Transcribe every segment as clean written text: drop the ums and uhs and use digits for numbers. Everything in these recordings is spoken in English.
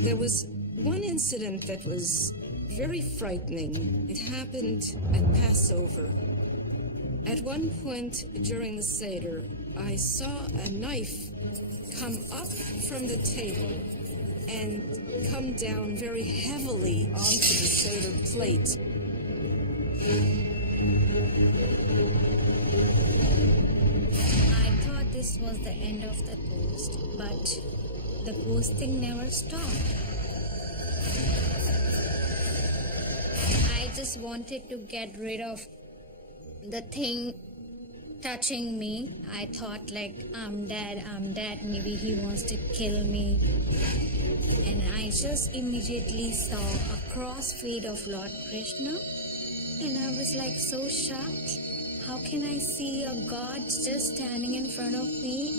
There was one incident that was very frightening. It happened at Passover. At one point during the Seder, I saw a knife come up from the table and come down very heavily onto the Seder plate. I thought this was the end of the ghost, but the ghosting never stopped. I just wanted to get rid of the thing touching me. I thought like, I'm dead, maybe he wants to kill me. And I just immediately saw a crossfade of Lord Krishna. And I was like so shocked. How can I see a god just standing in front of me?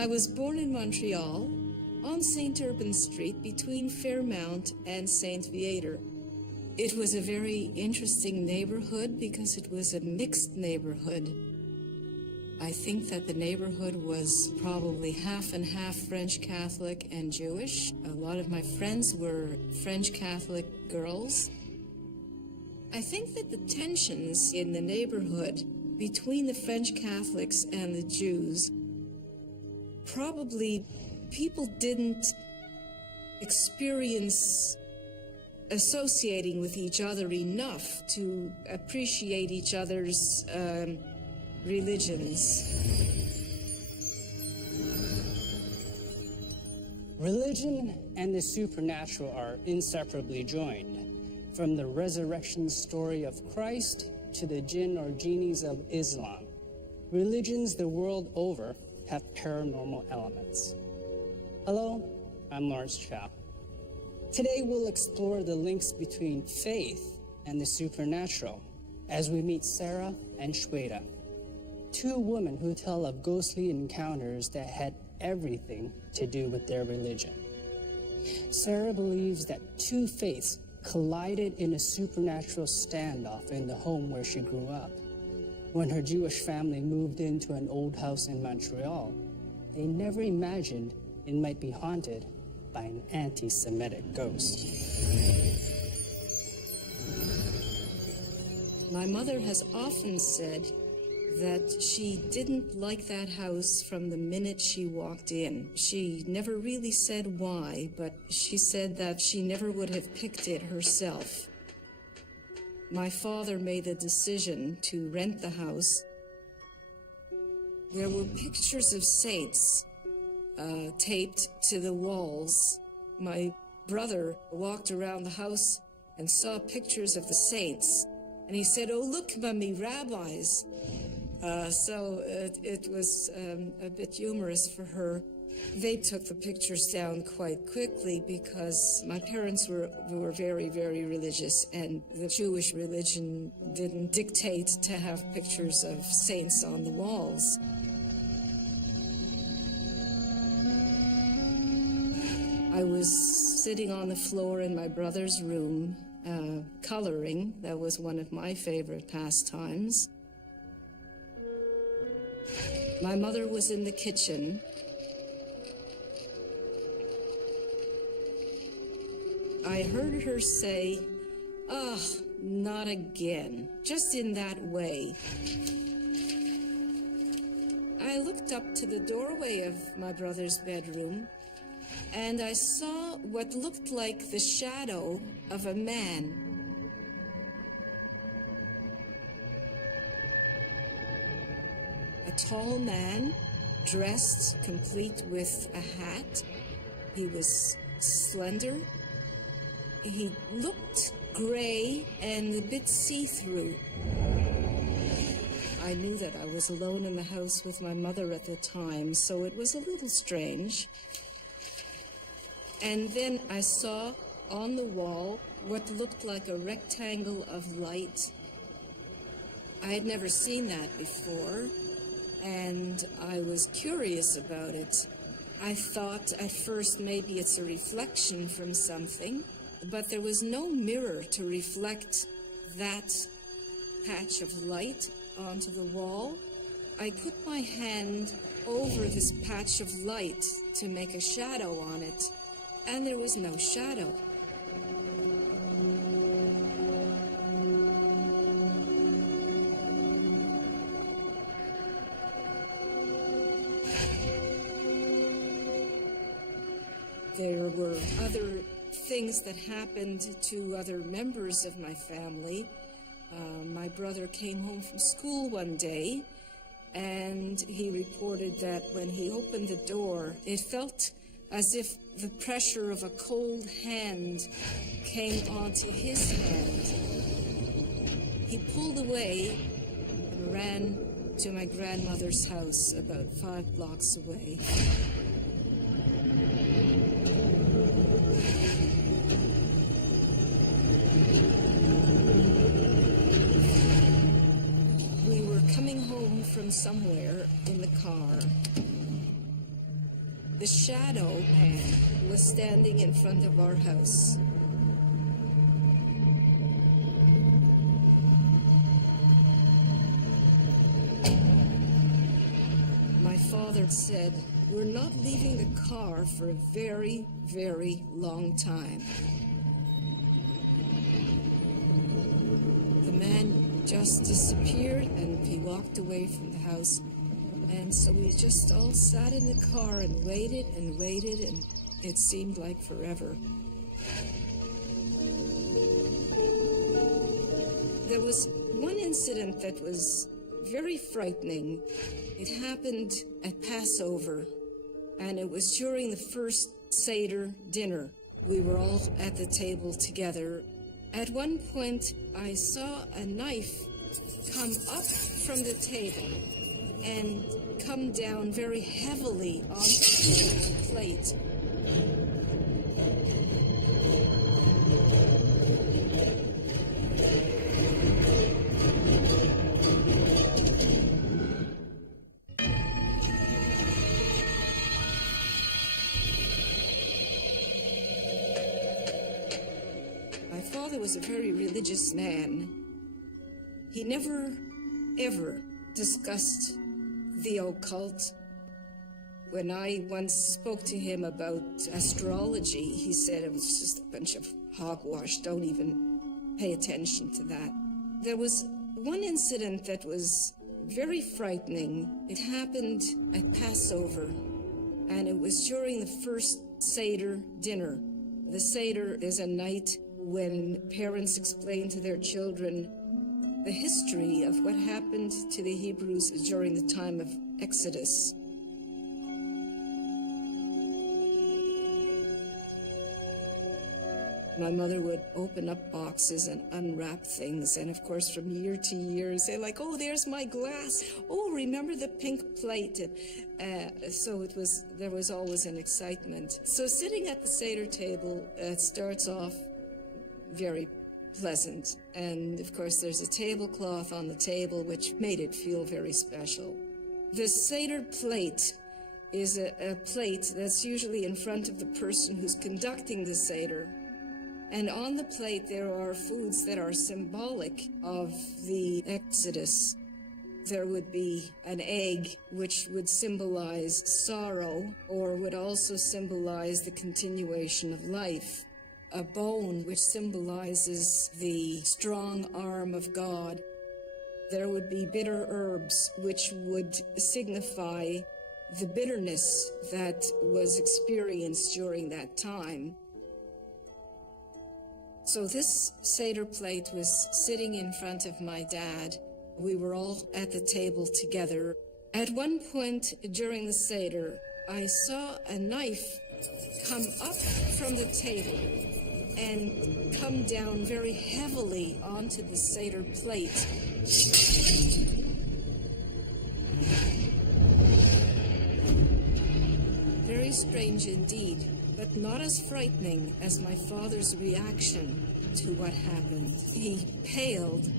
I was born in Montreal on St. Urban Street between Fairmount and St. Viator. It was a very interesting neighborhood because it was a mixed neighborhood. I think that the neighborhood was probably half and half French Catholic and Jewish. A lot of my friends were French Catholic girls. I think that the tensions in the neighborhood between the French Catholics and the Jews, probably people didn't experience associating with each other enough to appreciate each other's religions. Religion and the supernatural are inseparably joined. From the resurrection story of Christ to the jinn or genies of Islam, religions the world over have paranormal elements. Hello, I'm Lawrence Chow. Today we'll explore the links between faith and the supernatural as we meet Sarah and Shweta, two women who tell of ghostly encounters that had everything to do with their religion. Sarah believes that two faiths collided in a supernatural standoff in the home where she grew up. When her Jewish family moved into an old house in Montreal, they never imagined it might be haunted by an anti-Semitic ghost. My mother has often said that she didn't like that house from the minute she walked in. She never really said why, but she said that she never would have picked it herself. My father made the decision to rent the house. There were pictures of saints taped to the walls. My brother walked around the house and saw pictures of the saints. And he said, "Oh, look, Mummy, rabbis." So it was a bit humorous for her. They took the pictures down quite quickly because my parents were very, very religious, and the Jewish religion didn't dictate to have pictures of saints on the walls. I was sitting on the floor in my brother's room, coloring. That was one of my favorite pastimes. My mother was in the kitchen. I heard her say, "Ah, not again," just in that way. I looked up to the doorway of my brother's bedroom, and I saw what looked like the shadow of a man. A tall man, dressed complete with a hat. He was slender. He looked gray and a bit see-through. I knew that I was alone in the house with my mother at the time, so it was a little strange. And then I saw on the wall what looked like a rectangle of light. I had never seen that before, and I was curious about it. I thought at first maybe it's a reflection from something, but there was no mirror to reflect that patch of light onto the wall. I put my hand over this patch of light to make a shadow on it, and there was no shadow. There were other things that happened to other members of my family. My brother came home from school one day, and he reported that when he opened the door, it felt as if the pressure of a cold hand came onto his hand. He pulled away and ran to my grandmother's house about 5 blocks away. From somewhere in the car. The shadow man was standing in front of our house. My father said, "We're not leaving the car for a very, very long time." The man just disappeared, and he walked away from the house. And so we just all sat in the car and waited, and it seemed like forever. There was one incident that was very frightening. It happened at Passover, and it was during the first Seder dinner. We were all at the table together. At one point, I saw a knife come up from the table and come down very heavily onto the plate. My father was a very religious man. He never, ever discussed the occult. When I once spoke to him about astrology, he said it was just a bunch of hogwash. Don't even pay attention to that. There was one incident that was very frightening. It happened at Passover, and it was during the first Seder dinner. The Seder is a night when parents explain to their children the history of what happened to the Hebrews during the time of Exodus. My mother would open up boxes and unwrap things, and of course from year to year say like, "Oh, there's my glass. Oh, remember the pink plate?" So there was always an excitement. So sitting at the Seder table, it starts off very pleasant, and of course there's a tablecloth on the table which made it feel very special. The Seder plate is a plate that's usually in front of the person who's conducting the Seder, and on the plate there are foods that are symbolic of the Exodus. There would be an egg, which would symbolize sorrow, or would also symbolize the continuation of life. A bone, which symbolizes the strong arm of God. There would be bitter herbs, which would signify the bitterness that was experienced during that time. So this Seder plate was sitting in front of my dad. We were all at the table together. At one point during the Seder, I saw a knife come up from the table and come down very heavily onto the Seder plate. very strange indeed, but not as frightening as my father's reaction to what happened. He paled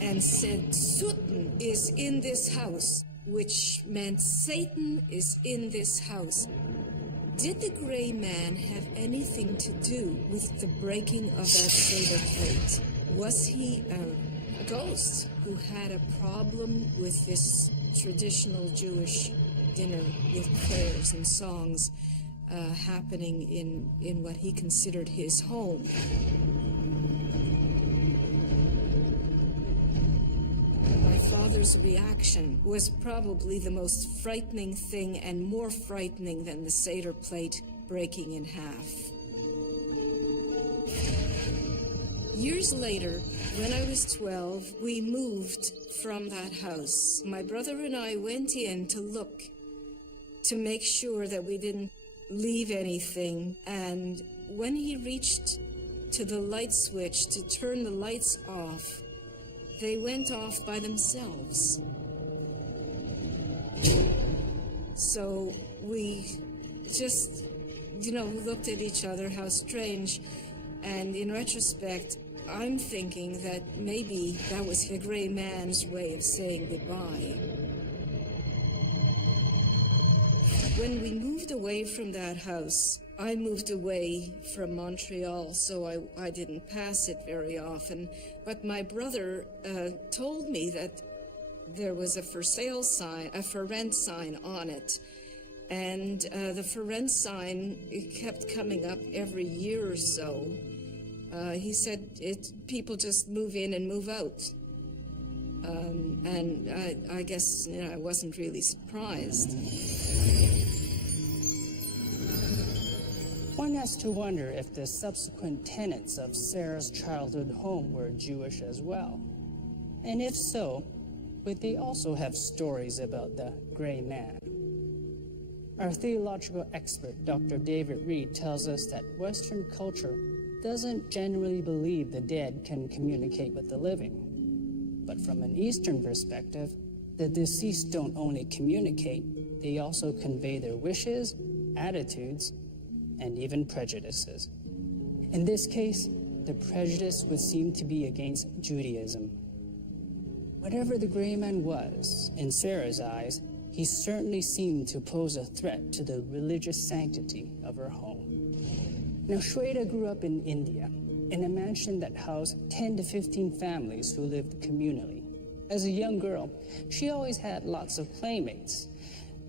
and said, "Satan is in this house," which meant Satan is in this house. Did the gray man have anything to do with the breaking of that Seder plate? Was he a ghost who had a problem with this traditional Jewish dinner with prayers and songs happening in what he considered his home? My father's reaction was probably the most frightening thing, and more frightening than the Seder plate breaking in half. Years later, when I was 12, we moved from that house. My brother and I went in to look to make sure that we didn't leave anything, and when he reached to the light switch to turn the lights off, they went off by themselves. So we just, looked at each other, how strange. And in retrospect, I'm thinking that maybe that was the gray man's way of saying goodbye. When we moved away from that house, I moved away from Montreal, so I didn't pass it very often. But my brother told me that there was a for sale sign, a for rent sign on it. And the for rent sign, it kept coming up every year or so. He said people just move in and move out. And I guess I wasn't really surprised. One has to wonder if the subsequent tenants of Sarah's childhood home were Jewish as well. And if so, would they also have stories about the gray man? Our theological expert, Dr. David Reed, tells us that Western culture doesn't generally believe the dead can communicate with the living. But from an Eastern perspective, the deceased don't only communicate, they also convey their wishes, attitudes, and even prejudices. In this case, the prejudice would seem to be against Judaism. Whatever the gray man was, in Sarah's eyes, he certainly seemed to pose a threat to the religious sanctity of her home. Now, Shweta grew up in India, in a mansion that housed 10 to 15 families who lived communally. As a young girl, she always had lots of playmates,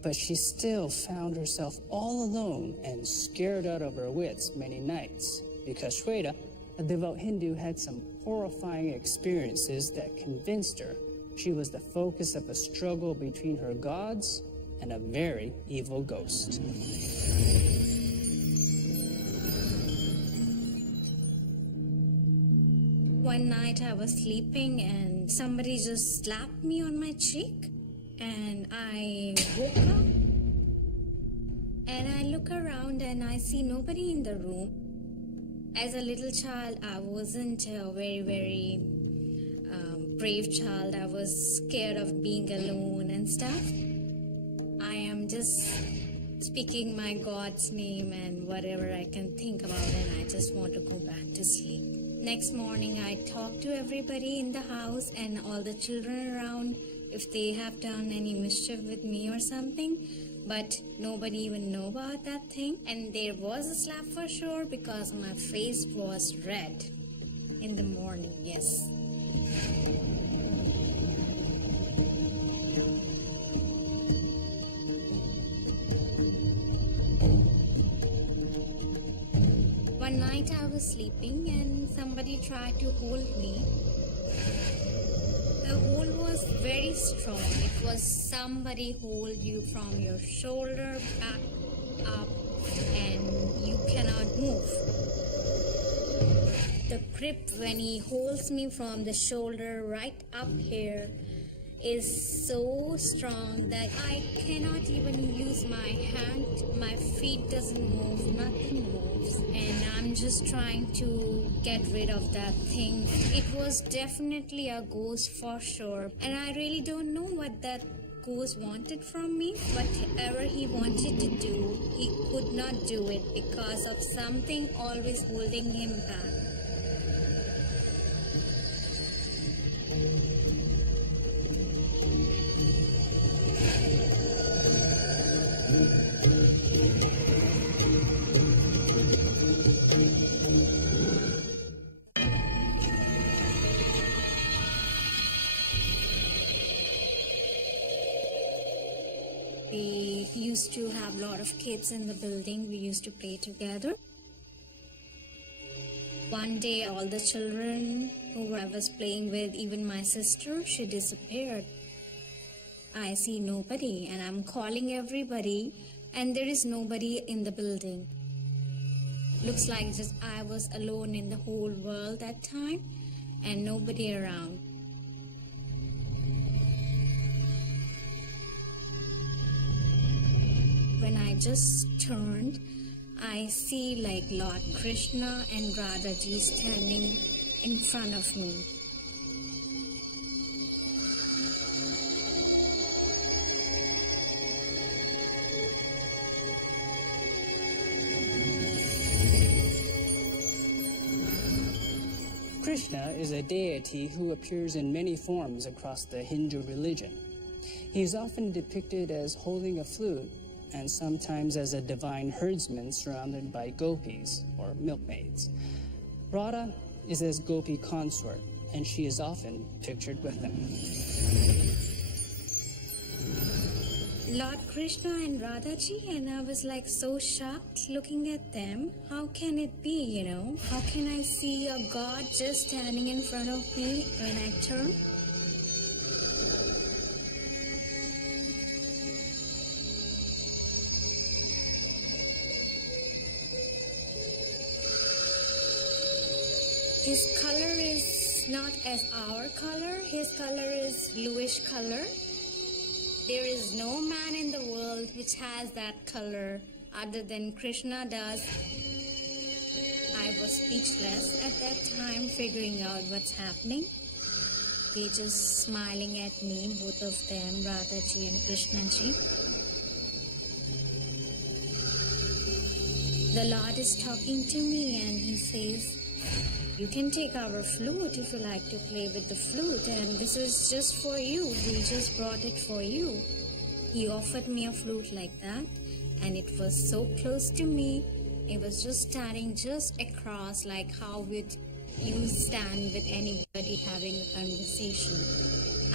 but she still found herself all alone and scared out of her wits many nights, because Shweta, a devout Hindu, had some horrifying experiences that convinced her she was the focus of a struggle between her gods and a very evil ghost. One night I was sleeping and somebody just slapped me on my cheek. And I woke up and I look around and I see nobody in the room. As a little child, I wasn't a very brave child. I was scared of being alone and stuff. I am just speaking my God's name and whatever I can think about, and I just want to go back to sleep. Next morning, I talked to everybody in the house and all the children around if they have done any mischief with me or something, but nobody even know about that thing. And there was a slap for sure because my face was red in the morning, yes. One night I was sleeping and somebody tried to hold me. The hold was very strong. It was somebody hold you from your shoulder back up and you cannot move. The grip when he holds me from the shoulder right up here is so strong that I cannot even use my hand. My feet doesn't move, nothing moves, and I'm just trying to get rid of that thing. It was definitely a ghost for sure, and I really don't know what that ghost wanted from me. Whatever he wanted to do, he could not do it because of something always holding him back. We used to have a lot of kids in the building. We used to play together. One day, all the children who I was playing with, even my sister, she disappeared. I see nobody, and I'm calling everybody, and there is nobody in the building. Looks like just I was alone in the whole world that time, and nobody around. When I just turned, I see like Lord Krishna and Radhaji standing in front of me. Krishna is a deity who appears in many forms across the Hindu religion. He is often depicted as holding a flute and sometimes as a divine herdsman surrounded by gopis, or milkmaids. Radha is his gopi consort, and she is often pictured with him. Lord Krishna and Radhaji, and I was like so shocked looking at them. How can it be, you know? How can I see a god just standing in front of me when I turn? His color is not as our color. His color is bluish color. There is no man in the world which has that color other than Krishna does. I was speechless at that time, figuring out what's happening. They just smiling at me, both of them, Radhaji and Krishnaji. The Lord is talking to me and he says, "You can take our flute if you like to play with the flute, and this is just for you. We just brought it for you." He offered me a flute like that, and it was so close to me. It was just standing just across, like how would you stand with anybody having a conversation.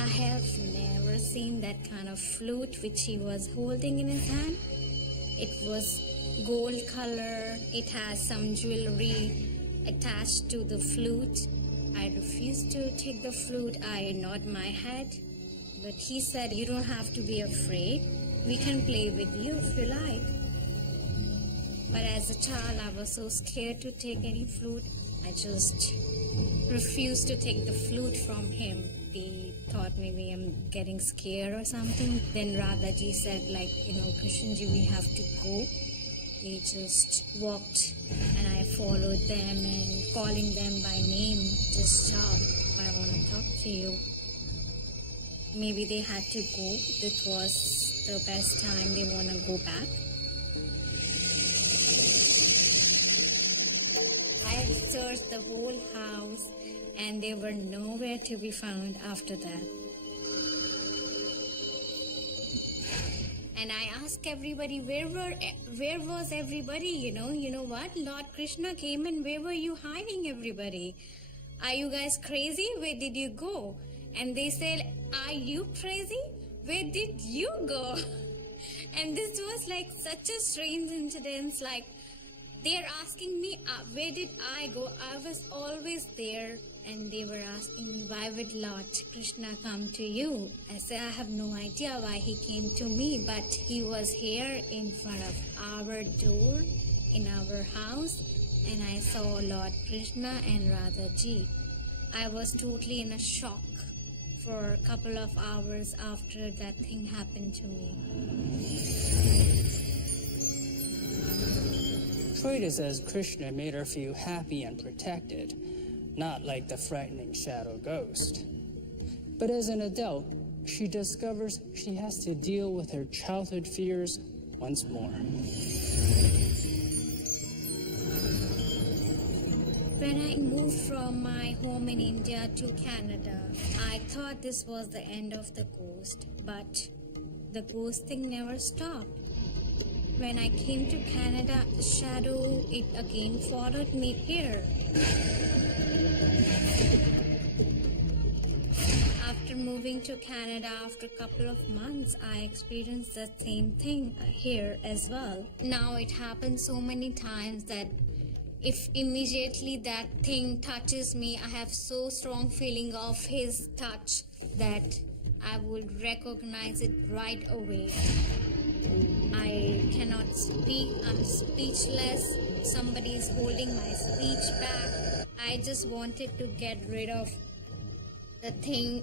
I have never seen that kind of flute which he was holding in his hand. It was gold color. It has some jewelry attached to the flute. I refused to take the flute. I nod my head, but he said, "You don't have to be afraid. We can play with you if you like." But as a child, I was so scared to take any flute. I just refused to take the flute from him. They thought maybe I'm getting scared or something. Then Radhaji said, Krishnji, we have to go. They just walked and I followed them and calling them by name, "Just stop, I want to talk to you." Maybe they had to go. It was the best time they want to go back. I searched the whole house and they were nowhere to be found after that. And I asked everybody, where was everybody, you know what? Lord Krishna came and where were you hiding, everybody? Are you guys crazy? Where did you go? And they said, "Are you crazy? Where did you go?" And this was like such a strange incident. Like they're asking me, where did I go? I was always there. And they were asking me, "Why would Lord Krishna come to you?" I said, "I have no idea why he came to me, but he was here in front of our door, in our house, and I saw Lord Krishna and Radhaji." I was totally in a shock for a couple of hours after that thing happened to me. Shweta says Krishna made her feel happy and protected, not like the frightening shadow ghost. But as an adult, she discovers she has to deal with her childhood fears once more. When I moved from my home in India to Canada, I thought this was the end of the ghost, but the ghost thing never stopped. When I came to Canada, the shadow, it again followed me here. After moving to Canada, after a couple of months, I experienced the same thing here as well. Now it happens so many times that if immediately that thing touches me, I have so strong feeling of his touch that I would recognize it right away. I cannot speak, I'm speechless. Somebody is holding my speech back. I just wanted to get rid of the thing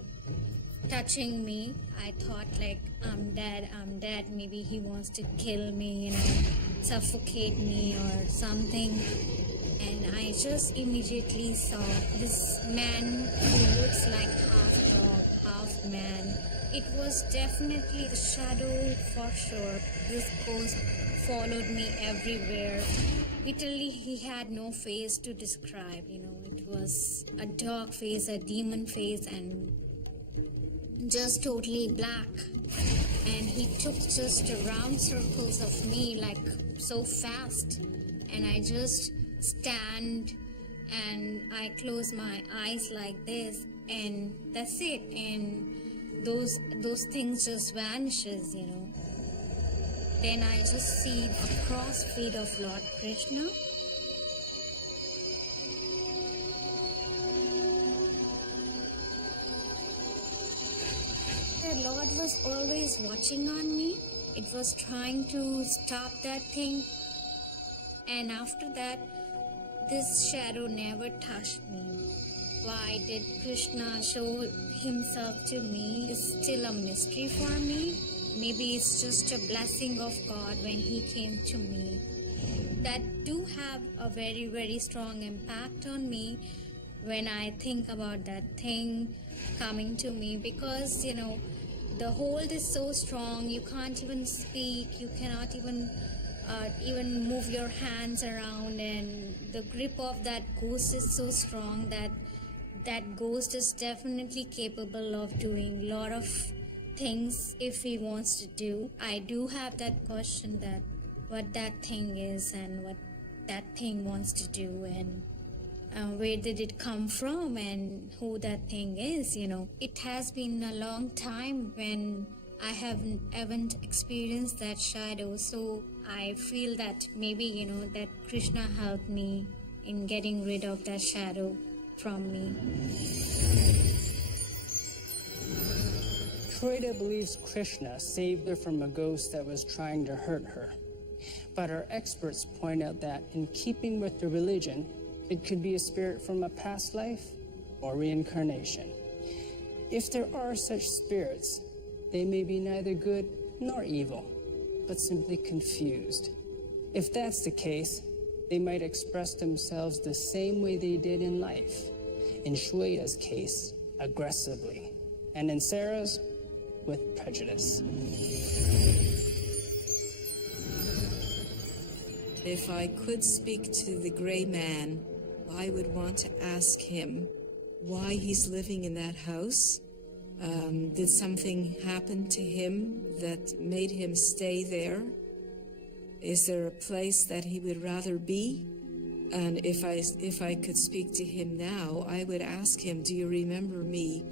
touching me. I thought like, I'm dead, maybe he wants to kill me, suffocate me or something. And I just immediately saw this man who looks like half dog, half man. It was definitely the shadow for sure. This ghost followed me everywhere. Literally, he had no face to describe, It was a dog face, a demon face, and just totally black. And he took just round circles of me like so fast. And I just stand and I close my eyes like this, and that's it. And those things just vanishes, Then I just see a cross feet of Lord Krishna. The Lord was always watching on me. It was trying to stop that thing. And after that, this shadow never touched me. Why did Krishna show himself to me is still a mystery for me. Maybe it's just a blessing of God when he came to me. That do have a very, very strong impact on me when I think about that thing coming to me, because, the hold is so strong, you can't even speak, you cannot even move your hands around, and the grip of that ghost is so strong that ghost is definitely capable of doing a lot of things if he wants to do. I do have that question that what that thing is and what that thing wants to do, and where did it come from and who that thing is, It has been a long time when I haven't experienced that shadow, so I feel that maybe, that Krishna helped me in getting rid of that shadow from me. Troida believes Krishna saved her from a ghost that was trying to hurt her. But our experts point out that in keeping with the religion, it could be a spirit from a past life or reincarnation. If there are such spirits, they may be neither good nor evil, but simply confused. If that's the case, they might express themselves the same way they did in life. In Shweda's case, aggressively, and in Sarah's, with prejudice. If I could speak to the gray man, I would want to ask him why he's living in that house. Did something happen to him that made him stay there? Is there a place that he would rather be? And if I could speak to him now, I would ask him, do you remember me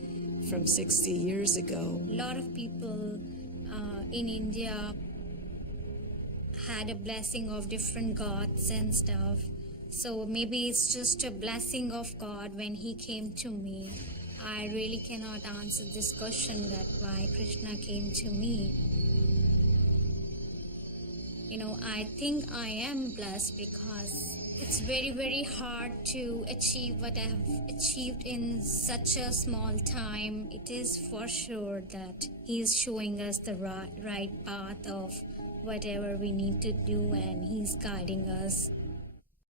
from 60 years ago? A lot of people in India had a blessing of different gods and stuff. So maybe it's just a blessing of God when he came to me. I really cannot answer this question that why Krishna came to me. I think I am blessed because it's very, very hard to achieve what I have achieved in such a small time. It is for sure that he is showing us the right path of whatever we need to do, and he's guiding us